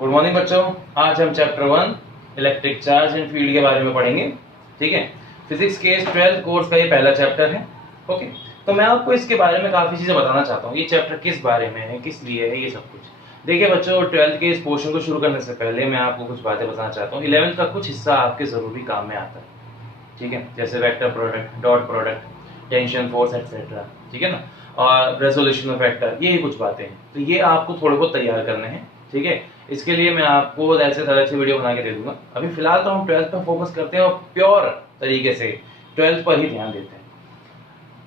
Good morning बच्चों। आज हम chapter 1 electric charge and field के बारे में पढ़ेंगे। ठीक है, फिजिक्स के 12th कोर्स का ये पहला चैप्टर है। ओके, तो मैं आपको इसके बारे में काफी चीजें बताना चाहता हूँ। ये चैप्टर किस बारे में है, किस लिए है, ये सब कुछ। देखिए बच्चों, 12th के इस पोर्शन को शुरू करने से पहले मैं आपको कुछ बातें बताना चाहता हूँ। 11th का कुछ हिस्सा आपके जरूरी काम में आता है। ठीक है, जैसे vector product, dot product, tension, force etcetera. ठीक है ना, और रेजोल्यूशन ऑफ वेक्टर, यही कुछ बातें हैं। तो ये आपको थोड़े बहुत तैयार करने हैं। ठीक है, इसके लिए मैं आपको ऐसे तरह से वीडियो बना के दे दूंगा। अभी फिलहाल तो हम 12th पर फोकस करते हैं और प्योर तरीके से 12th पर ही ध्यान देते हैं।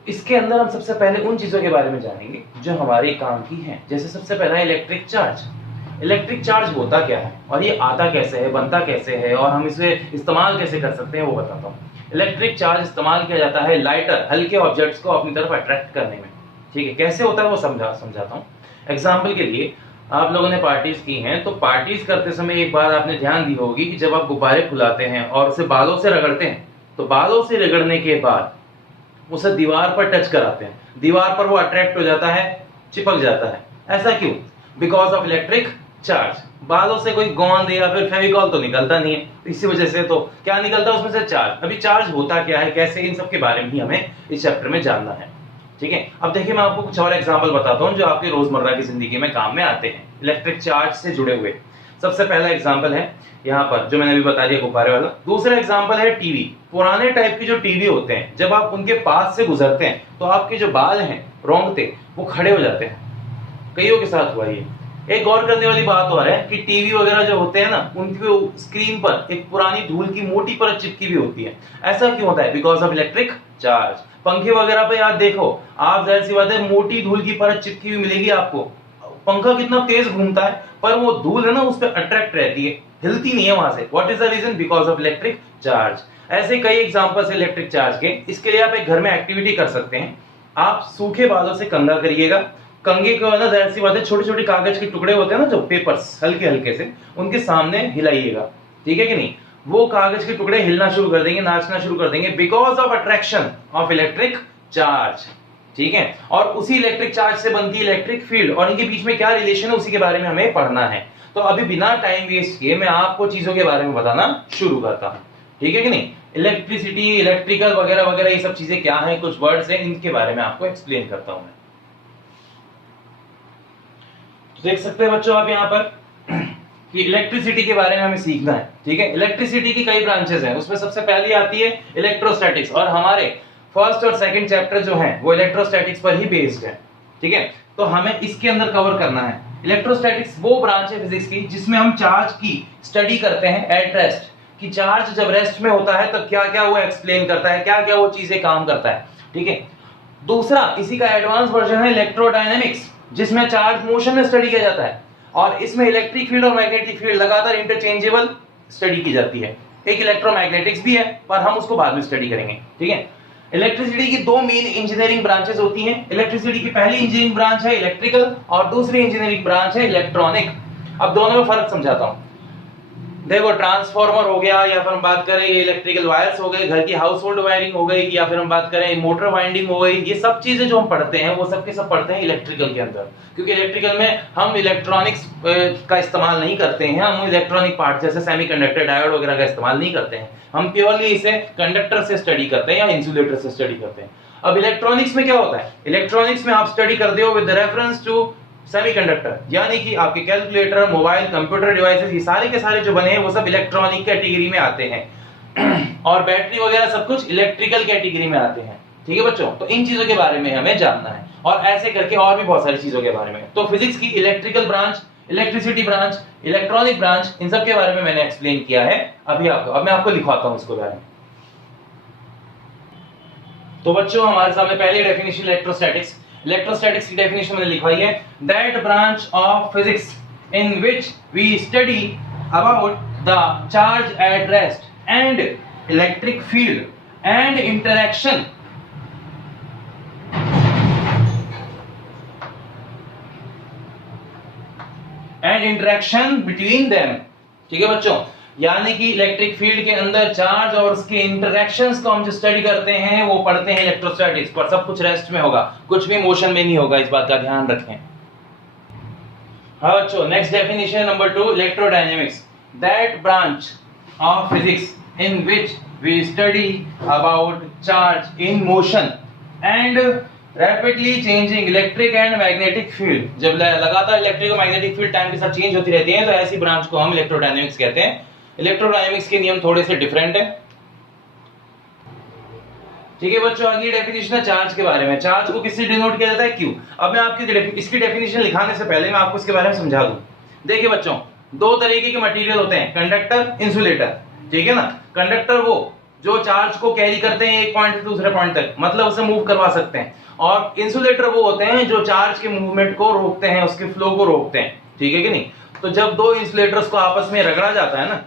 इसके अंदर हम सबसे पहले उन चीजों के बारे में जानेंगे जो हमारे काम की हैं। जैसे सबसे पहला इलेक्ट्रिक चार्ज। इलेक्ट्रिक चार्ज होता क्या है और ये आता कैसे है, बनता कैसे है, और हम इसे इस्तेमाल कैसे कर सकते हैं, वो बताता हूँ। इलेक्ट्रिक चार्ज इस्तेमाल किया जाता है लाइटर, हल्के ऑब्जेक्ट्स को अपनी तरफ अट्रैक्ट करने में। ठीक है, कैसे होता है वो समझाता हूँ। एग्जाम्पल के लिए, आप लोगों ने पार्टीज की हैं, तो पार्टीज करते समय एक बार आपने ध्यान दी होगी कि जब आप गुब्बारे फुलाते हैं और उसे बालों से रगड़ते हैं, तो बालों से रगड़ने के बाद उसे दीवार पर टच कराते हैं, दीवार पर वो अट्रैक्ट हो जाता है, चिपक जाता है। ऐसा क्यों? Because of electric charge. बालों से कोई गोंद या फिर फेविकॉल तो निकलता नहीं है, इसी वजह से तो क्या निकलता है उसमें से? चार्ज। अभी चार्ज होता क्या है, कैसे, इन सब के बारे में ही हमें इस चैप्टर में जानना है। ठीक है, अब देखिए मैं आपको कुछ और एग्जांपल बताता हूं जो आपके रोजमर्रा की जिंदगी में काम में आते हैं इलेक्ट्रिक चार्ज से जुड़े हुए। सबसे पहला एग्जांपल है यहाँ पर जो मैंने अभी बता दिया, गुब्बारे वाला। दूसरा एग्जांपल है टीवी। पुराने टाइप की जो टीवी होते हैं, जब आप उनके पास से गुजरते हैं तो आपके जो बाल हैं, रोंगटे, वो खड़े हो जाते हैं। कईयों के साथ हुआ ये। एक गौर करने वाली बात और है कि टीवी वगैरह जो होते हैं ना, उनकी स्क्रीन पर एक पुरानी धूल की मोटी परत चिपकी हुई होती है। ऐसा क्यों होता है? Because of electric charge. पंखे वगैरह पे याद देखो आप, जाहिर सी बात है मोटी धूल की परत चिपकी हुई मिलेगी आपको। पंखा कितना तेज घूमता है, पर वो धूल है ना उस पर अट्रैक्ट रहती है, हिलती नहीं है वहां से। What is the reason? Because of electric charge. ऐसे कई एग्जांपल्स है इलेक्ट्रिक चार्ज के। इसके लिए आप एक घर में एक्टिविटी कर सकते हैं। आप सूखे बालों से कंघा करिएगा। कंघे को ना, जाहिर सी बात है, छोटे छोटे कागज के टुकड़े होते हैं ना, जो पेपर्स, हल्के हल्के से उनके सामने हिलाइएगा। ठीक है कि नहीं? वो कागज के टुकड़े हिलना शुरू कर देंगे, नाचना शुरू कर देंगे, because of attraction of electric charge. ठीक है, और उसी इलेक्ट्रिक चार्ज से बनती है इलेक्ट्रिक फील्ड, और इनके बीच में क्या रिलेशन है उसी के बारे में हमें पढ़ना है। तो अभी बिना टाइम वेस्ट किए मैं आपको चीजों के बारे में बताना शुरू करता हूं। ठीक है कि नहीं? इलेक्ट्रिसिटी, इलेक्ट्रिकल वगैरह वगैरह ये सब चीजें क्या है, कुछ वर्ड्स हैं, इनके बारे में आपको एक्सप्लेन करता हूं मैं। तो देख सकते हैं बच्चों आप यहाँ पर कि इलेक्ट्रिसिटी के बारे में हमें सीखना है। ठीक है, इलेक्ट्रिसिटी की कई ब्रांचेस हैं। उसमें सबसे पहली आती है इलेक्ट्रोस्टैटिक्स, और हमारे फर्स्ट और सेकंड चैप्टर जो है वो इलेक्ट्रोस्टैटिक्स पर ही बेस्ड है। ठीक है, तो हमें इसके अंदर कवर करना है। इलेक्ट्रोस्टैटिक्स वो ब्रांच है फिजिक्स की जिसमें हम चार्ज की स्टडी करते हैं एट रेस्ट, कि चार्ज जब रेस्ट में होता है तब क्या क्या वो एक्सप्लेन करता है, क्या क्या वो चीजें काम करता है। ठीक है, दूसरा इसी का एडवांस वर्जन है इलेक्ट्रोडायनेमिक्स, जिसमें चार्ज मोशन में स्टडी किया जाता है, और इसमें इलेक्ट्रिक फील्ड और मैग्नेटिक फील्ड लगातार इंटरचेंजेबल स्टडी की जाती है। एक इलेक्ट्रोमैग्नेटिक्स भी है, पर हम उसको बाद में स्टडी करेंगे। ठीक है, इलेक्ट्रिसिटी की दो मेन इंजीनियरिंग ब्रांचेस होती हैं। इलेक्ट्रिसिटी की पहली इंजीनियरिंग ब्रांच है इलेक्ट्रिकल, और दूसरी इंजीनियरिंग ब्रांच है इलेक्ट्रॉनिक। अब दोनों में फर्क समझाता हूं। देखो, ट्रांसफार्मर हो गया, या फिर हम बात करें इलेक्ट्रिकल वायर्स हो गए, घर की हाउस होल्ड वायरिंग हो गई, या फिर हम बात करें मोटर वाइंडिंग हो गई, ये सब चीजें जो हम पढ़ते हैं वो सब के सब पढ़ते हैं इलेक्ट्रिकल के अंदर। क्योंकि इलेक्ट्रिकल में हम इलेक्ट्रॉनिक्स का इस्तेमाल नहीं करते हैं, हम इलेक्ट्रॉनिक पार्ट जैसे सेमीकंडक्टर, डायोड वगैरह का इस्तेमाल नहीं करते हैं। हम प्योरली इसे कंडक्टर से स्टडी करते हैं या इंसुलेटर से स्टडी करते हैं। अब इलेक्ट्रॉनिक्स में क्या होता है? इलेक्ट्रॉनिक्स में आप स्टडी करते हो विद रेफरेंस टू सेमीकंडक्टर, यानी कि आपके कैलकुलेटर, मोबाइल, कंप्यूटर डिवाइसेस, ये सारे के सारे जो बने हैं वो सब इलेक्ट्रॉनिक कैटेगरी में आते हैं और बैटरी वगैरह सब कुछ इलेक्ट्रिकल कैटेगरी में आते हैं। ठीक है बच्चों, तो इन चीजों के बारे में हमें जानना है, और ऐसे करके और भी बहुत सारी चीजों के बारे में। तो फिजिक्स की electrical branch, electricity branch, electronic branch, इन सब के बारे में मैंने एक्सप्लेन किया है अभी आपको। अब मैं आपको लिखवाता हूं इसको बारे में। तो बच्चों, हमारे सामने पहली डेफिनेशन इलेक्ट्रोस्टैटिक्स। इलेक्ट्रोस्टैटिक्स की डेफिनेशन मैंने लिखवाई है, that branch of physics in which we study about the charge at rest and electric field and interaction between them. ठीक है बच्चों, यानी कि इलेक्ट्रिक फील्ड के अंदर चार्ज और उसके इंटरैक्शंस को हम जो स्टडी करते हैं वो पढ़ते हैं इलेक्ट्रोस्टैटिक्स पर। सब कुछ रेस्ट में होगा, कुछ भी मोशन में नहीं होगा, इस बात का ध्यान रखें। हाँ बच्चों, next definition number 2, electrodynamics, that branch of physics in which we study about charge in motion and rapidly changing electric and magnetic field. जब लगातार इलेक्ट्रिक और मैग्नेटिक फील्ड टाइम के साथ चेंज होती रहती है तो ऐसी ब्रांच को हम इलेक्ट्रोडायनेमिक्स कहते हैं। इलेक्ट्रोडायनेमिक्स के नियम थोड़े से डिफरेंट है। ठीक है बच्चों, अगली डेफिनेशन है चार्ज के बारे में। चार्ज को किससे डिनोट किया जाता है? क्यू। अब मैं आपकी इसकी डेफिनेशन लिखाने से पहले मैं आपको इसके बारे में समझा दूं। देखिए बच्चों, दो तरीके के मटेरियल होते हैं, कंडक्टर, इंसुलेटर। ठीक है ना। कंडक्टर वो जो चार्ज को कैरी करते हैं एक पॉइंट से दूसरे पॉइंट तक, मतलब उसे मूव करवा सकते हैं। और इंसुलेटर वो होते हैं जो चार्ज के मूवमेंट को रोकते हैं, उसके फ्लो को रोकते हैं। ठीक है कि नहीं। तो जब दो इंसुलेटर्स को आपस में रगड़ा जाता है ना,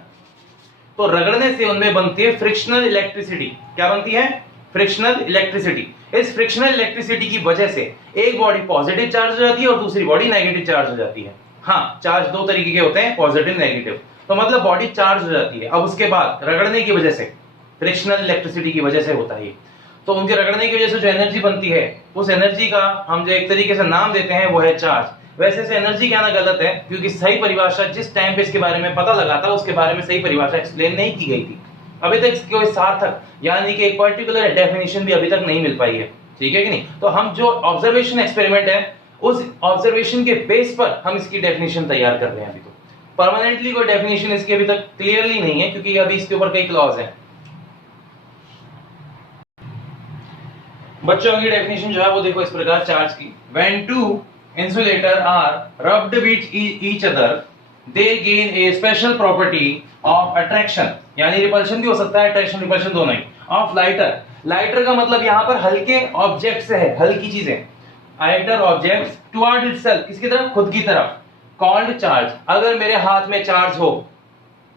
तो रगड़ने से उनमें बनती है फ्रिक्शनल इलेक्ट्रिसिटी। क्या बनती है? Frictional electricity. इस फ्रिक्शनल इलेक्ट्रिसिटी की वजह से एक बॉडी पॉजिटिव चार्ज हो जाती है और दूसरी बॉडी नेगेटिव चार्ज हो जाती है। हाँ, चार्ज दो तरीके के होते हैं, पॉजिटिव नेगेटिव। तो मतलब बॉडी चार्ज हो जाती है। अब उसके बाद रगड़ने की वजह से, फ्रिक्शनल इलेक्ट्रिसिटी की वजह से होता है। तो उनके रगड़ने की वजह से जो एनर्जी बनती है, उस एनर्जी का हम जो एक तरीके से नाम देते हैं वो है चार्ज। वैसे से एनर्जी कहना गलत है, क्योंकि सही परिभाषा जिस टाइम पे इसके बारे में पता लगा था उसके बारे में सही परिभाषा एक्सप्लेन नहीं की गई थी। अभी तक कोई सार्थक यानी कि एक पर्टिकुलर डेफिनेशन भी अभी तक नहीं मिल पाई है। ठीक है कि नहीं। तो हम जो ऑब्जर्वेशन एक्सपेरिमेंट है उस ऑब्जर्वेशन के बेस पर हम इसकी डेफिनेशन तैयार कर रहे हैं। अभी तो परमानेंटली कोई डेफिनेशन इसकी अभी तक क्लियरली नहीं है, क्योंकि अभी इसके ऊपर कई क्लॉज हैं। बच्चों की डेफिनेशन जो है वो देखो इस प्रकार चार्ज की। When two insulator are rubbed with each other, they gain a special property of attraction, यानी रिपल्शन भी हो सकता है, अट्रैक्शन रिपल्शन दोनों ही, of lighter। लाइटर का मतलब यहाँ पर हल्के ऑब्जेक्ट से है, हल्की चीजें। लाइटर ऑब्जेक्ट्स टुवर्ड इटसेल्फ, किसकी तरफ? खुद की तरफ। Called charge. अगर मेरे हाथ में चार्ज हो,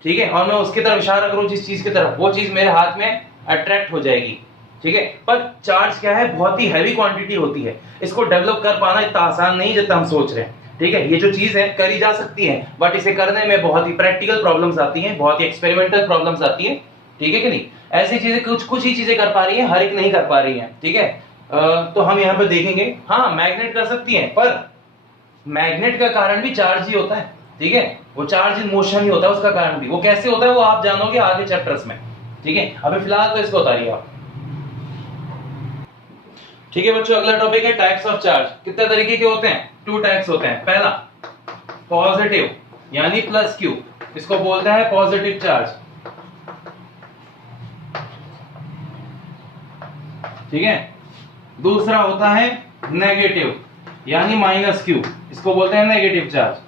ठीक है, और मैं उसकी तरफ इशारा करूं जिस चीज की तरफ, वो चीज मेरे हाथ में अट्रैक्ट हो जाएगी। ठीक है। पर चार्ज क्या है? बहुत ही हैवी क्वांटिटी होती है। इसको डेवलप कर पाना इतना आसान नहीं जितना हम सोच रहे हैं। ठीक है। ये जो चीज है करी जा सकती है, बट इसे करने में बहुत ही प्रैक्टिकल प्रॉब्लम्स आती हैं, बहुत ही एक्सपेरिमेंटल प्रॉब्लम्स आती है। ठीक है कि नहीं। ऐसी चीजें कुछ ही चीजें कर पा रही है, हर एक नहीं कर पा रही है। ठीक है। तो हम यहाँ पे देखेंगे, हाँ मैग्नेट कर सकती है, पर मैग्नेट का कारण भी चार्ज ही होता है। ठीक है। वो चार्ज इन मोशन ही होता है, उसका कारण भी। वो कैसे होता है वो आप जानोगे आगे चैप्टर्स में। ठीक है। अभी फिलहाल तो इसको उतारिए आप। ठीक है बच्चों, अगला टॉपिक है टाइप्स ऑफ चार्ज। कितने तरीके के होते हैं? 2 टाइप्स होते हैं। पहला पॉजिटिव यानी प्लस क्यू, इसको बोलते हैं पॉजिटिव चार्ज। ठीक है। दूसरा होता है नेगेटिव यानी माइनस क्यू, इसको बोलते हैं नेगेटिव चार्ज।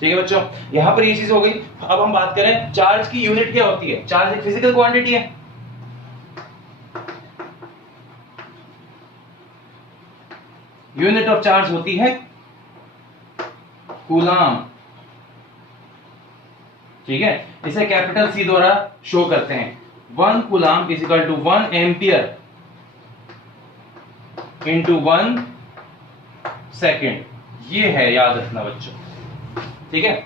ठीक है बच्चों, यहां पर ये चीज हो गई। अब हम बात करें चार्ज की यूनिट क्या होती है। चार्ज एक फिजिकल क्वांटिटी है। यूनिट ऑफ चार्ज होती है कूलाम। ठीक है। इसे कैपिटल सी द्वारा शो करते हैं। 1 coulomb is equal to 1 ampere into 1 second. ये है, याद रखना बच्चों। ठीक है।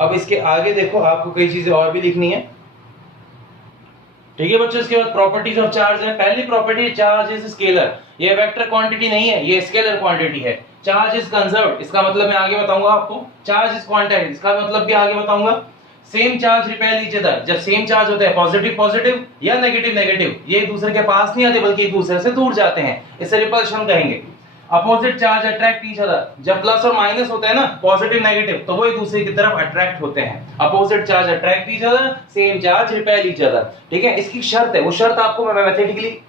अब इसके आगे देखो, आपको कई चीजें और भी लिखनी है। ठीक है बच्चों, इसके बाद प्रॉपर्टीज ऑफ चार्ज है। पहली प्रॉपर्टी, चार्ज इज स्केलर। ये वेक्टर क्वांटिटी नहीं है, ये स्केलर क्वांटिटी है। चार्ज इज कंजर्व्ड, इसका मतलब मैं आगे बताऊंगा आपको। चार्ज इज क्वांटाइज्ड, इसका मतलब भी आगे बताऊंगा। Same charge repel each other, जब सेम चार्ज होते हैं पॉजिटिव पॉजिटिव या नेगेटिव नेगेटिव, ये एक दूसरे के पास नहीं आते बल्कि एक दूसरे से दूर जाते हैं, इसे रिपल्शन कहेंगे। Opposite charge attract each other, जब प्लस और माइनस होते हैं ना, पॉजिटिव नेगेटिव, तो वो एक दूसरे की तरफ अट्रैक्ट होते हैं। Opposite charge attract each other, same charge repel each other. ठीक है। इसकी शर्त है, वो शर्त आपको मैं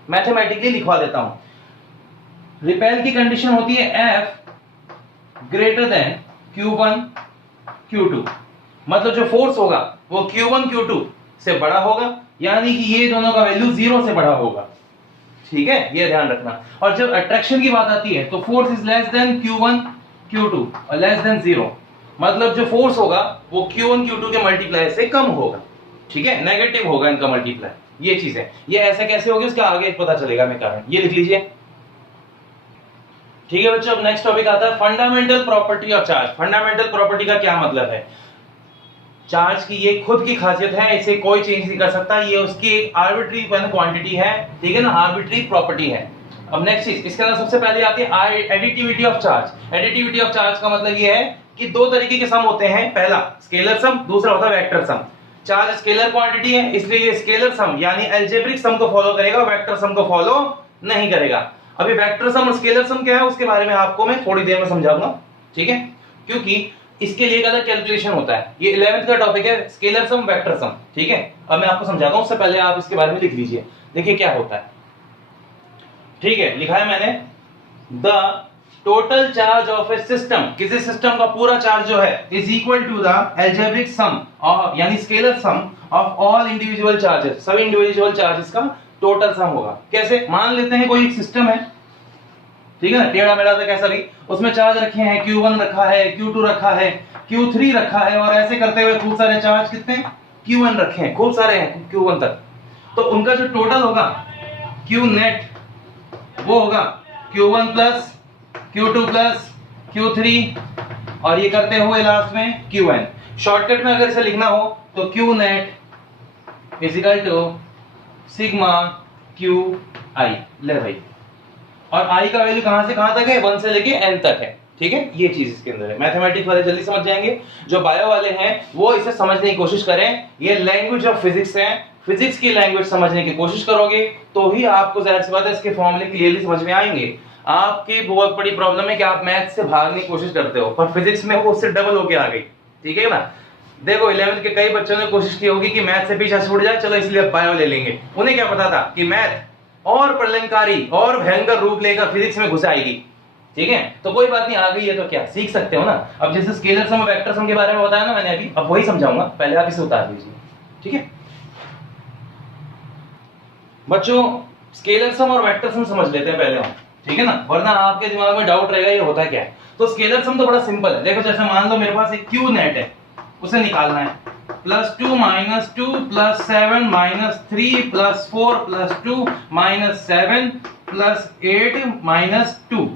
मैथमेटिकली लिखवा देता हूं। रिपेल की कंडीशन होती है F greater than Q1 Q2, मतलब जो फोर्स होगा वो Q1 Q2 से बड़ा होगा, यानी कि ये दोनों का वैल्यू 0 से बड़ा होगा। ठीक है, ये ध्यान रखना। और जब अट्रैक्शन की बात आती है तो force is less than Q1 Q2 और लेस देन 0, मतलब जो फोर्स होगा वो Q1 Q2 के मल्टीप्लाई से कम होगा। ठीक है, नेगेटिव होगा इनका मल्टीप्लाई। ये चीज है। ये ऐसा कैसे होगी उसका आगे पता चलेगा मैं कारण, ये लिख लीजिए। ठीक है बच्चों, अब नेक्स्ट टॉपिक आता है fundamental property of charge. Fundamental property का क्या मतलब है? चार्ज की ये खुद की खासियत है, इसे कोई चेंज नहीं कर सकता, ये उसकी एक आर्बिट्री क्वांटिटी है। ठीक है ना, आर्बिट्री प्रॉपर्टी है। अब नेक्स्ट चीज इसके अंदर सबसे पहले आती है additivity of charge. Additivity of charge का मतलब ये है कि दो तरीके के सम होते हैं, पहला स्केलर सम, दूसरा होता है वेक्टर सम। चार्ज स्केलर क्वांटिटी है, इसलिए ये स्केलर सम यानी अलजेब्रिक सम को फॉलो करेगा, वेक्टर सम को फॉलो नहीं करेगा। अभी वेक्टर सम और स्केलर सम क्या है उसके बारे में आपको मैं थोड़ी देर में समझाऊंगा, ठीक है, क्योंकि इसके लिए एक अलग कैलकुलेशन होता है। ये 11th का टॉपिक है, स्केलर सम वेक्टर सम, ठीक है। अब मैं आपको समझाता हूं, उससे पहले आप इसके बारे में लिख लीजिए। देखिए क्या होता है, ठीक है, लिखा है मैंने, the total charge of a system, किसी सिस्टम का पूरा चार्ज जो है is equal to the algebraic sum यानी scalar sum of all individual charges, सभी इंडिविजुअल चार्जेस का टोटल सम होगा। कैसे, मान लेते हैं कोई एक सिस्टम है, ठीक है ना, टेढ़ा मेढ़ा सा कैसा भी, उसमें चार्ज रखे हैं, Q1 रखा है, Q2 रखा है, Q3 रखा है, और ऐसे करते हुए खूब सारे चार्ज कितने Q1 रखे हैं, खूब सारे हैं Q1 तक। तो उनका जो टोटल होगा Q नेट वो होगा Q1 plus Q2 plus Q3 और ये करते हुए लास्ट में Qn। शॉर्टकट में अगर इसे लिखना हो तो Q net is equal to sigma QI, ले भाई, और I का वैल्यू कहां से कहां तक है, 1 से लेके n तक है, ठीक है। ये चीज इसके अंदर है। मैथमेटिक्स वाले जल्दी समझ जाएंगे, जो बायो वाले हैं वो इसे समझने की कोशिश करें। ये लैंग्वेज ऑफ फिजिक्स है, फिजिक्स की लैंग्वेज समझने की कोशिश करोगे तो ही आपको जाहिर सी बात है इसके फॉर्मूले क्लियरली समझ में आएंगे। आपकी बहुत बड़ी प्रॉब्लम है कि आप मैथ से भागने की कोशिश करते हो, पर फिजिक्स में वो उससे डबल होके आ गई, ठीक है ना। देखो 11th के कई बच्चों ने कोशिश की होगी कि मैथ से पीछा छूट जाए, चलो इसलिए बायो ले लेंगे। उन्हें क्या पता था कि मैथ और प्रलंकारी और भयंकर रूप लेकर फिजिक्स में घुस आएगी, ठीक है। तो कोई बात नहीं, आ गई है तो क्या, सीख सकते हो ना। अब जैसे स्केलर सम वेक्टर सम के बारे में बताया ना मैंने अभी, अब वही समझाऊंगा, पहले आप इसे उतार दीजिए, ठीक है बच्चों। स्केलर सम और वेक्टर सम समझ लेते हैं पहले हम, ठीक है ना, वरना आपके दिमाग में डाउट रहेगा ये होता क्या है। तो स्केलर सम तो बड़ा सिंपल है। देखो जैसे मान लो मेरे पास एक Q नेट है, उसे निकालना है, +2 - 2 +7 - 3 +4 +2 -7 +8 -2,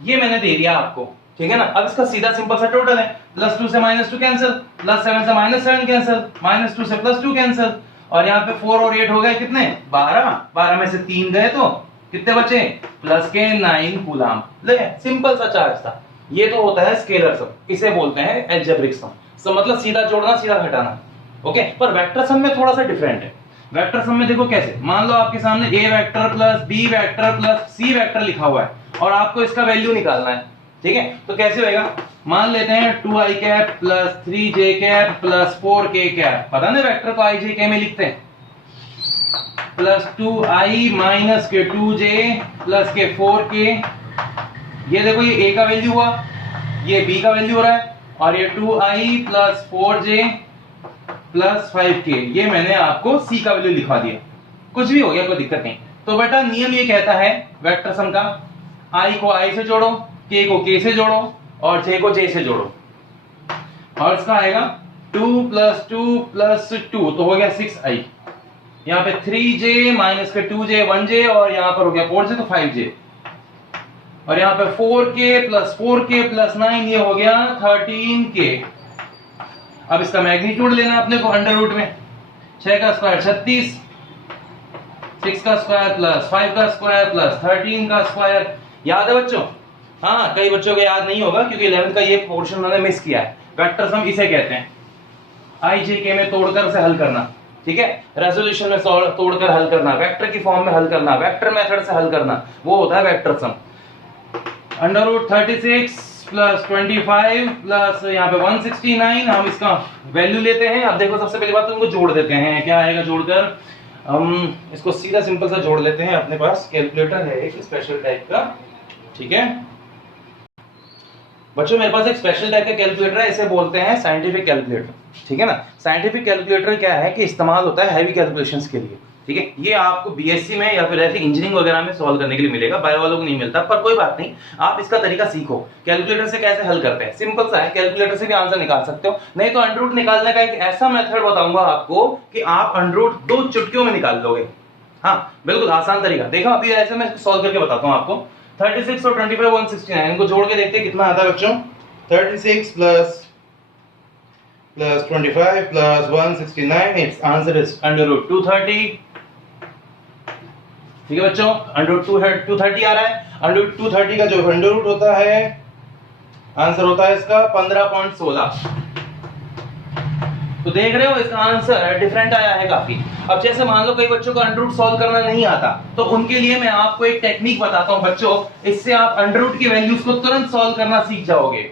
ये मैंने दे दिया आपको, ठीक है ना। अब इसका सीधा सिंपल सा टोटल है, +2 से -2 कैंसिल, +7 से -7 कैंसिल, -2 से +2 कैंसिल, और यहाँ पे 4 और 8 हो गए कितने, 12, 12 में से 3 गए तो कितने बचे, प्लस के 9 कूलम। ले, सिंपल सा चार्ज था। ये तो होता है स्केलर सम, इसे बोलते हैं अलजेब्रिक सम। सो मतलब सीधा जोड़ना सीधा घटाना, ओके। पर वेक्टर सम में थोड़ा सा डिफरेंट है। वेक्टर सम में देखो कैसे, मान लो आपके सामने A vector plus B vector plus C vector लिखा हुआ है और आपको इसका वैल्यू निकालना है, ठीक है। तो कैसे होएगा, मान लेते हैं 2i cap plus 3j cap plus 4k cap, पता ना वेक्टर को i j k में लिखते हैं, प्लस 2i माइनस के 2j प्लस के 4k। ये देखो ये a का वैल्यू हुआ, ये b का वैल्यू हो रहा है, और ये 2i plus 4j plus 5k, ये मैंने आपको c का वैल्यू लिखवा दिया। कुछ भी हो गया कोई दिक्कत नहीं। तो बेटा नियम ये कहता है वेक्टर सम का, i को i से जोड़ो, k को k से जोड़ो और j को j से जोड़ो, और इसका आएगा 2 + 2 + 2 तो हो गया 6i, यहाँ पे 3j माइनस के 2j 1j, और यहाँ पर हो गया 4j तो 5j, और यहाँ पे 4k प्लस 9 ये हो गया 13k। अब इसका मैग्नीट्यूड लेना अपने को अंडर रूट में, 6 का स्क्वायर 36, 6 का स्क्वायर प्लस 5 का स्क्वायर प्लस 13 का स्क्वायर। याद है बच्चों? हाँ, कई बच्चों को याद नहीं होगा क्योंकि 11th का ये पोर्शन उन्होंने मिस किया है। वेक्टर सम इसे कहते हैं, i j k में तोड़कर उसे हल करना, ठीक है, रेजोल्यूशन में तोड़कर हल करना, वेक्टर की फॉर्म में हल करना, वेक्टर मेथड से हल करना, वो होता है vector sum. Under root 36 plus 25 plus यहाँ पे 169, हम इसका वैल्यू लेते हैं। अब देखो सबसे पहली बात तो इनको जोड़ देते हैं, क्या आएगा जोड़कर, हम इसको सीधा सिंपल सा जोड़ लेते हैं। अपने पास कैलकुलेटर है एक स्पेशल टाइप का, ठीक है बच्चों, मेरे पास एक स्पेशल टाइप का कैलकुलेटर है, इसे बोलते हैं साइंटिफिक कैलकुलेटर, ठीक है ना। साइंटिफिक कैलकुलेटर क्या है कि इस्तेमाल होता है हैवी कैलकुलेशंस के लिए, ठीक है। ये आपको बीएससी में या फिर ऐसे इंजीनियरिंग वगैरह में सॉल्व करने के लिए मिलेगा, बायो वालों को नहीं मिलता, पर कोई बात नहीं, आप इसका तरीका सीखो। कैलकुलेटर से कैसे हल करते हैं, सिंपल सा है, कैलकुलेटर से भी आंसर निकाल सकते हो। नहीं तो अंडर रूट निकालने का एक ऐसा मेथड बताऊंगा आपको कि आप अंडर रूट 2 चुटकियों में निकाल लोगे। हाँ बिल्कुल आसान तरीका, देखो अभी ऐसे मैं सॉल्व करके बताता हूँ आपको। 36 और 25 169, इनको जोड़ के देखते हैं कितना आता है बच्चों। 36 प्लस 25 प्लस 169, it's answer is under root 230 ठीक है बच्चों, अंडर 230 आ रहा है। अंडर 230 का जो अंडर रूट होता है, आंसर होता है इसका 15.16। तो देख रहे हो इसका आंसर डिफरेंट आया है काफी। अब जैसे मान लो कई बच्चों को अंडर रूट सॉल्व करना नहीं आता, तो उनके लिए मैं आपको एक टेक्निक बताता हूं बच्चों, इससे आप अंडर रूट की वैल्यूज को तुरंत सॉल्व करना सीख जाओगे।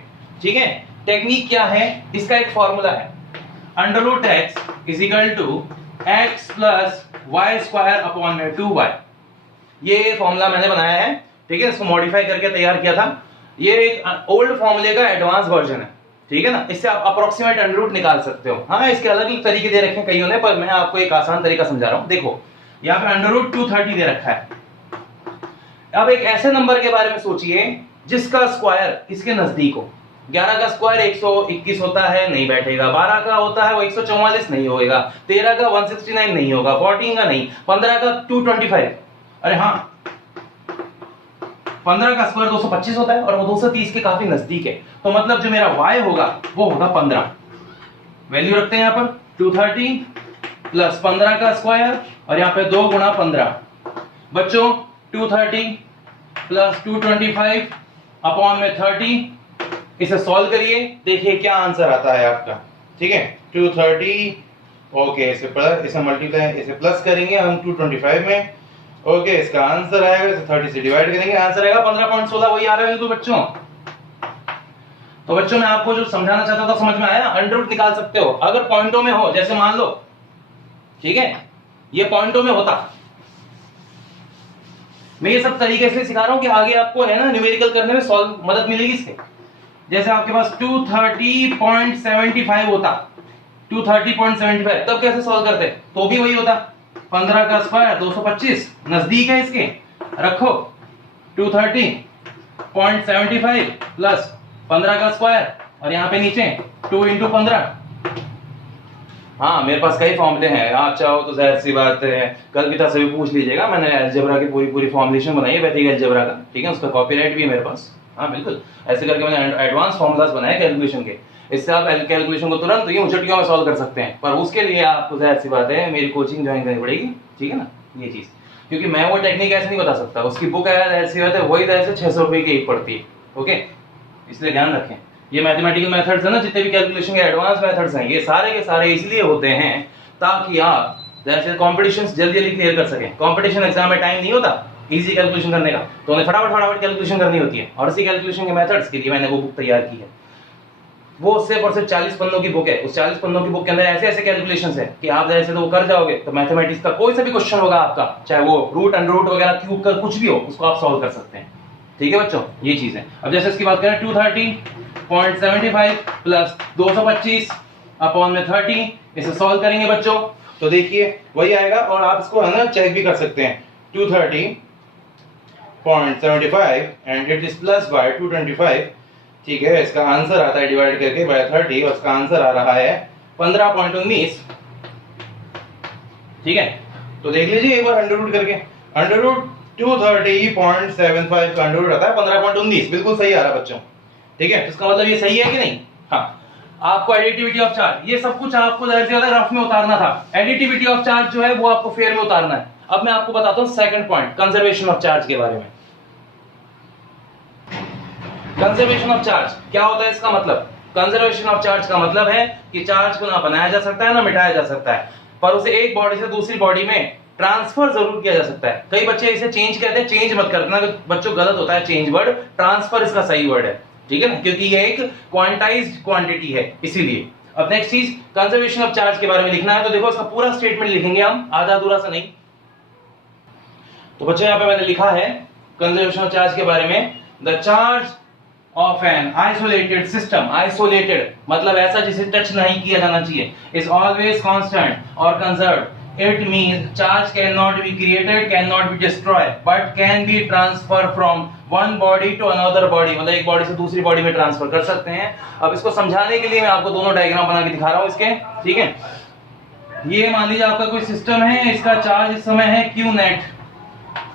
ठीक है, टेक्निक क्या है, इसका एक फॉर्मूला है, under root x is equal to x plus y square upon में 2y। ये फॉर्मूला मैंने बनाया है, ठीक है, इसको मॉडिफाई करके तैयार किया था। ये एक ओल्ड फॉर्मूले का एडवांस वर्जन है, ठीक है ना, इससे आप अप्रोक्सीमेट अंडर रूट निकाल सकते हो। हाँ, इसके अलग अलग तरीके दे रखे हैं कईयों ने, पर मैं आपको एक आसान तरीका समझा रहा हूं। देखो यहाँ पे अंडर रूट 230 दे रखा है। अब एक ऐसे नंबर के बारे में सोचिए जिसका स्क्वायर इसके नजदीक हो। 11 का स्क्वायर 121 होता है, नहीं बैठेगा। 12 का होता है वो 144 नहीं होगा। 13 का 169 नहीं होगा। 14 का नहीं। 15 का 225। अरे हाँ, 15 का स्क्वायर 225 होता है और वो 230 के काफी नजदीक है। तो मतलब जो मेरा y होगा वो होगा 15। वैल्यू रखते हैं यहाँ पर 230 प्लस 15 का स्क्वायर और यहाँ पे 2 गुणा 15। बच्चों 230 प्लस 225 अपॉन में 30, इसे सॉल्व करिए, देखिए क्या आंसर आता है आपका। ठीक है, 230, ओके, इसे मल्टीप्लाई, इसे प्लस करेंगे हम 225 में, ओके, इसका आंसर आएगा, इसे 30 से डिवाइड करेंगे, आंसर आएगा 15.16। वही आ रहा है बच्चों। तो बच्चों मैं आपको जो समझाना चाहता था समझ में आया। अंडर रूट निकाल सकते हो अगर पॉइंटों में हो, जैसे मान लो, ठीक है, ये पॉइंटों में होता। मैं ये सब तरीके से सिखा रहा हूं कि आगे आपको है ना न्यूमेरिकल करने में सॉल्व मदद मिलेगी इससे। जैसे आपके पास 230.75 होता, 230.75, तब कैसे सॉल्व करते, तो भी वही होता, 15 का स्क्वायर 225, नजदीक है इसके, रखो 230.75 प्लस 15 का स्क्वायर और यहाँ पे नीचे 2 इंटू 15। हाँ, मेरे पास कई फॉर्मूले हैं, आप चाहो तो जाहिर सी बात है कल्पिता से भी पूछ लीजिएगा। मैंने अलजेब्रा की पूरी फॉर्मुलेशन बनाई है, वैदिक अलजेब्रा का, ठीक है, उसका कॉपीराइट भी है मेरे पास। हाँ बिल्कुल, ऐसे करके मैंने एडवांस फॉर्मूलाज बनाए कैलकुलेशन के, इससे आप कैलकुलेशन को तुरंत यूं झटकियों में सॉल्व कर सकते हैं। पर उसके लिए आपको जाहिर सी बात है मेरी कोचिंग ज्वाइन करनी पड़ेगी, ठीक है ना, ये चीज, क्योंकि मैं वो टेक्निक ऐसे नहीं बता सकता। उसकी बुक है, जाहिर सी बात है वही तरह से 600 रुपए की एक पड़ती है, ओके, इसलिए ध्यान रखें। ये मैथमेटिकल मेथड्स है ना, जितने भी कैलकुलेशन के एडवांस मेथड्स हैं, ये सारे के सारे इसलिए होते हैं ताकि आप जैसे कॉम्पिटिशंस जल्दी जल्दी क्लियर कर सकें। कॉम्पिटिशन एग्जाम में टाइम नहीं होता इजी कैलकुलेशन करने का, तो उन्हें फटाफट कैलकुलेशन करनी होती है, और इसी कैलकुलेशन के मेथड्स के लिए मैंने वो बुक तैयार की है। वो सिर्फ और सिर्फ 40 पन्नों की बुक है। उस 40 पन्नों की बुक के अंदर ऐसे ऐसे कैलकुलेशंस है कि आप जैसे तो वो कर जाओगे, तो मैथमेटिक्स का कोई सा भी क्वेश्चन होगा आपका, चाहे वो रूट, अंडर रूट वगैरह, क्यूब का कुछ भी हो, उसको आप सॉल्व कर सकते हैं। ठीक है बच्चों, ये चीज है। अब जैसे इसकी बात करें 230.75 प्लस 225 अपॉन में 30, इसे सॉल्व करेंगे बच्चों तो देखिए वही आएगा, और आप इसको है ना चेक भी कर सकते हैं। 230.75 and it is plus by 225, ठीक है, इसका आंसर आता है डिवाइड करके बाय 30, और इसका आंसर आ रहा है 15.19। ठीक है, तो देख लीजिए एक बार अंडर रूट करके, अंडर रूट 230.75 का अंडर रूट आता है 15.19, बिल्कुल सही आ रहा है बच्चों। ठीक है, इसका मतलब ये सही है कि नहीं। हाँ, आपको एडिटिविटी ऑफ चार्ज, ये सब कुछ आपको ज्यादा रफ में उतारना था। एडिटिविटी ऑफ चार्ज जो है वो आपको फेयर में उतारना है। अब मैं आपको बताता हूं second point, conservation of charge के बारे में। कंजर्वेशन ऑफ चार्ज क्या होता है, इसका मतलब, कंजर्वेशन ऑफ चार्ज का मतलब है कि चार्ज को ना बनाया जा सकता है ना मिटाया जा सकता है, पर उसे एक बॉडी से दूसरी बॉडी में ट्रांसफर जरूर किया जा सकता है। कई बच्चे इसे चेंज कहते हैं, चेंज मत करना बच्चों, गलत होता है चेंज वर्ड, ट्रांसफर इसका सही वर्ड है, ठीक है ना, क्योंकि ये एक क्वांटाइज्ड क्वांटिटी है, इसीलिए। अब नेक्स्ट चीज, कंजर्वेशन ऑफ चार्ज के बारे में लिखना है, तो देखो इसका पूरा स्टेटमेंट लिखेंगे हम, आधा अधूरा सा नहीं। तो बच्चों यहाँ पे मैंने लिखा है कंजर्वेशन ऑफ चार्ज के बारे में, the charge of an isolated system, isolated मतलब ऐसा जिसे टच नहीं किया जाना चाहिए, इज ऑलवेज कांस्टेंट और conserved. It means charge cannot be created, cannot be destroyed, but can be transferred from one body to another body, मतलब एक बॉडी से दूसरी बॉडी में ट्रांसफर कर सकते हैं। अब इसको समझाने के लिए मैं आपको दोनों डायग्राम बना के दिखा रहा हूं इसके, ठीक है। ये मान लीजिए आपका कोई सिस्टम है, इसका चार्ज इस समय है Q नेट,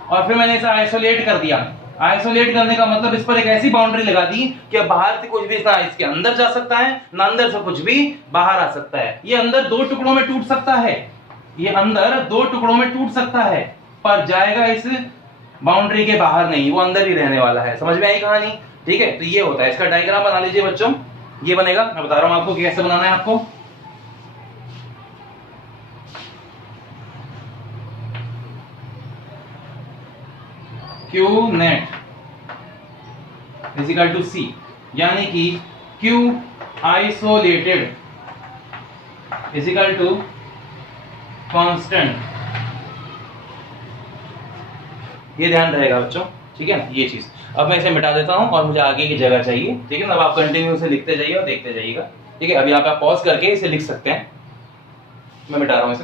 और फिर मैंने इसे आइसोलेट कर दिया। आइसोलेट करने का मतलब इस पर एक ऐसी बाउंड्री लगा दी कि बाहर से कुछ भी इसके अंदर जा सकता है, ना अंदर से कुछ भी बाहर आ सकता है। ये अंदर दो टुकड़ों में टूट सकता है, ये अंदर दो टुकड़ों में टूट सकता है, पर जाएगा इस बाउंड्री के बाहर नहीं, वो अंदर ही रहने वाला है। समझ में आई कहानी? ठीक है, तो ये होता है। इसका डायग्राम बना लीजिए बच्चों, ये बनेगा। मैं बता रहा हूं आपको कैसे बनाना है। आपको Q net is equal to C, यानी कि Q isolated is equal to constant. ये ध्यान रहेगा बच्चों, ठीक है ना, ये चीज। अब मैं इसे मिटा देता हूं और मुझे आगे की जगह चाहिए, ठीक है ना। अब आप कंटिन्यू से लिखते जाइए और देखते जाइएगा, ठीक है। अभी आप पॉज करके इसे लिख सकते हैं। मैं मिटा रहा हूं इसे।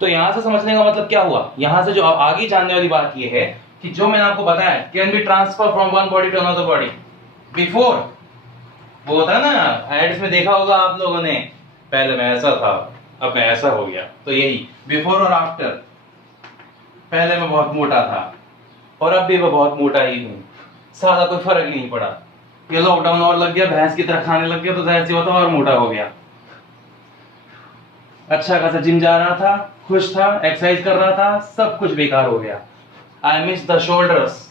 तो यहां से समझने का मतलब क्या हुआ, यहां से जो आगे जानने वाली बात ये है कि जो मैंने आपको बताया, can be transfer from one body to another body. Before वो होता है ना, एड्स में देखा होगा आप लोगों ने, पहले मैं ऐसा था अब मैं ऐसा हो गया। तो यही बिफोर और आफ्टर। पहले मैं बहुत मोटा था और अब भी मैं बहुत मोटा ही हूं, सारा कोई फर्क नहीं पड़ा। ये लॉकडाउन और लग गया, भैंस की तरह खाने लग गया, तो जाहिर सी बात है और मोटा हो गया। अच्छा खासा जिम जा रहा था, खुश था, एक्सरसाइज कर रहा था, सब कुछ बेकार हो गया। I miss the shoulders.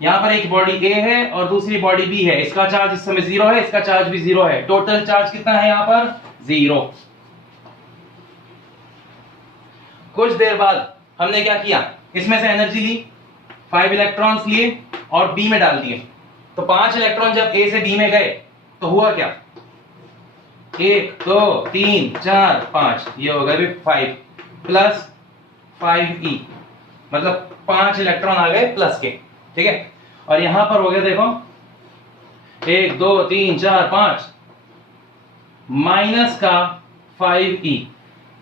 यहां पर एक बॉडी ए है और दूसरी बॉडी बी है। इसका चार्ज इस समय 0 है, इसका चार्ज भी 0 है। टोटल चार्ज कितना है यहां पर? 0। कुछ देर बाद हमने क्या किया, इसमें से एनर्जी ली, 5 इलेक्ट्रॉन्स लिए और बी में डाल दिए। तो 5 इलेक्ट्रॉन जब ए से बी में गए तो हुआ क्या? 1 2 3 4 5, ये हो गया 5 प्लस 5e, मतलब 5 इलेक्ट्रॉन आ गए प्लस के, ठीक है। और यहां पर हो गया देखो 1 2 3 4 5 माइनस का 5e।